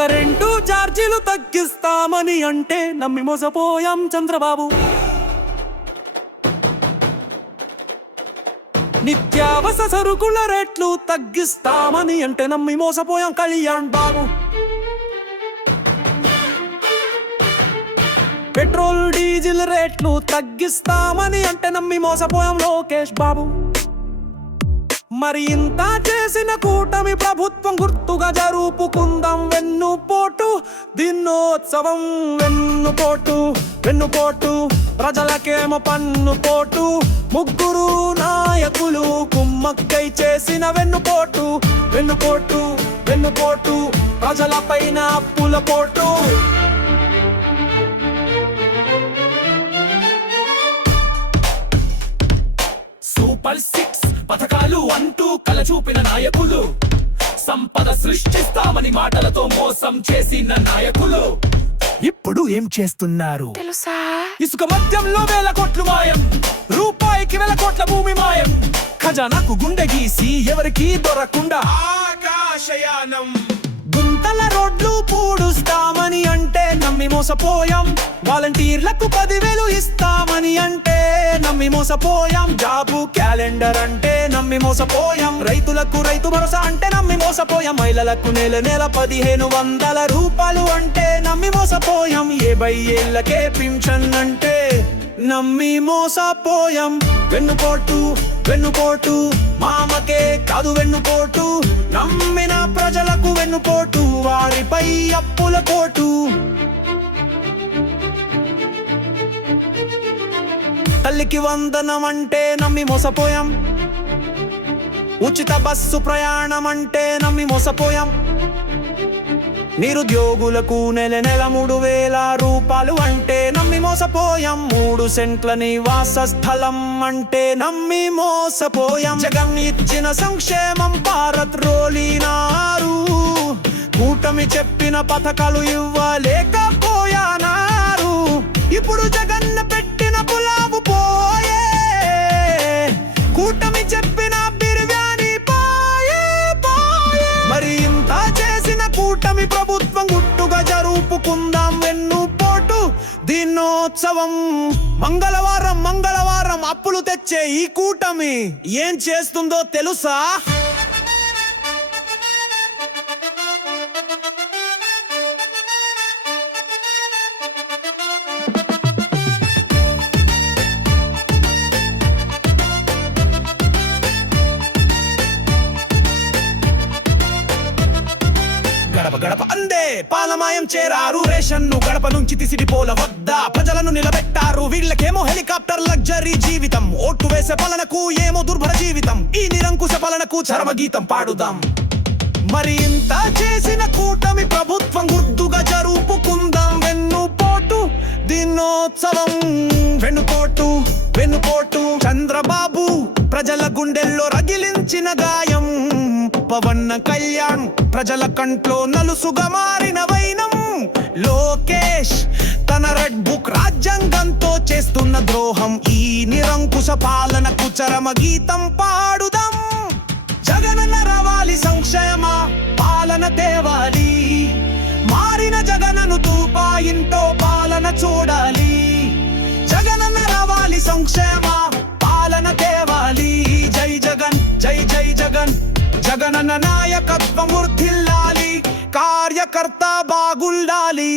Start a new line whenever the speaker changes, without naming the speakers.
Current ఛార్జీలు తగ్గిస్తామని అంటే నమ్మి మోసపోయాం చంద్రబాబు. నిత్యావసర సరుకుల రేట్లు తగ్గిస్తామని అంటే నమ్మి మోసపోయాం కళ్యాణ్ బాబు. పెట్రోల్ డీజిల్ రేట్లు తగ్గిస్తామని అంటే నమ్మి మోసపోయాం లోకేష్ బాబు. మరి ఇంత చేసిన కూటమి ప్రభుత్వం గుర్తుగా జరుపుకుందాం వెన్నుపోటు దినోత్సవం వెన్నుపోటు వెన్నుపోటు ప్రజలకేమో పన్నుపోటు ముగ్గురు నాయకులు కుమ్మక్కై చేసిన వెన్నుపోటు వెన్నుపోటు వెన్నుపోటు ప్రజలపైన అప్పుల పోటు.
పథకాలు అంటూ కల చూపిన నాయకులు. సంపద సృష్టిస్తామని మాటలతో మోసం చేసిన నాయకులు. ఇప్పుడు ఏం చేస్తున్నారు?
తెలుసా?
ఇసుక మధ్యంలో వేల కోట్లు మాయం. రూపాయికి వేల కోట్ల భూమి మాయం. ఖజానాకు గుండె గీసి ఎవరికి దొరకకుండా. ఆకాశయానం.
గుంతల రోడ్లు పూడుస్తామని అంటే నమ్మి మోసపోయాం. వాలంటీర్లకు పదివేలు ఇస్తామని అంటే నమ్మి మోసపోయాం. జాబు క్యాలెండర్ అంటే నమ్మి మోసపోయాం. రైతులకు రైతు భరోసా అంటే నమ్మి మోసపోయాం. మహిళలకు నెల నెల పదిహేను వందల రూపాయలు అంటే నమ్మి మోసపోయాం. ఏభై ఏళ్ళకే పింఛన్ అంటే నమ్మి మోసపోయాం. వెన్నుపోటు వెన్నుపోటు మామకే కాదు వెన్నుపోటు నమ్మిన ప్రజలకు వెన్నుపోటు వారిపై అప్పుల కోటు. తల్లికి వందనం అంటే నమ్మి మోసపోయాం. ఉచిత బస్సు ప్రయాణం అంటే నమ్మి మోసపోయాం. నిరుద్యోగులకు నెల నెల మూడు వేల రూపాయలు అంటే నమ్మి మోసపోయాం. మూడు సెంట్ల నివాస స్థలం అంటే నమ్మి మోసపోయాం. జగన్ ఇచ్చిన సంక్షేమం భారత్ రోలినారు. కూటమి చెప్పిన పథకాలు ఇవ్వలేక కూటమి ప్రభుత్వం గుట్టుగా జరుపుకుందాం వెన్నుపోటు. దినోత్సవం మంగళవారం మంగళవారం అప్పులు తెచ్చే ఈ కూటమి ఏం చేస్తుందో తెలుసా? గడప గడప అందే. పాలమాయం చేరారు. రేషన్ను గడప నుంచి తిసిడిపోల వద్ద ప్రజలను నిలబెట్టారు. వీళ్ళకేమో హెలికాప్టర్ లగ్జరీ జీవితం. ఓటు వేసే పాలనకు ఏమో దుర్భర జీవితం. ఈ నిరంకుశ పలనకు చరమగీతం పాడుదాం. మరి ఇంత చేసిన కూటమి ప్రభుత్వం గుర్తుగా జరుపుకుందాం. వెన్నుపోటు దినోత్సవం. వెన్నుపోటు వెన్నుపోటు. చంద్రబాబు ప్రజల గుండెల్లో రగిలించిన గాయం. పవన్న కళ్యాణ్ ప్రజల కంట్లో నలుసుగా మారిన వైనం. లోకేష్ తన రెడ్ బుక్ రాజ్యాంగంతో చేస్తున్న ద్రోహం. ఈ నిరంకుశ పాలన కుచరమ గీతం పాడుదాం. జగనన్న రవాలి సంక్షేమ? పాలన తేవాలి. మారిన జగనను తూపాయింటో పాలన చూడాలి. జగనన్న రవాలి సంక్షేమ? పాలన తేవాలి. జై జగన్ జై జై జగన్. జగనన్న నాయకత్వం వృద్ధిల్లాలి కార్యకర్త బాగుండాలి.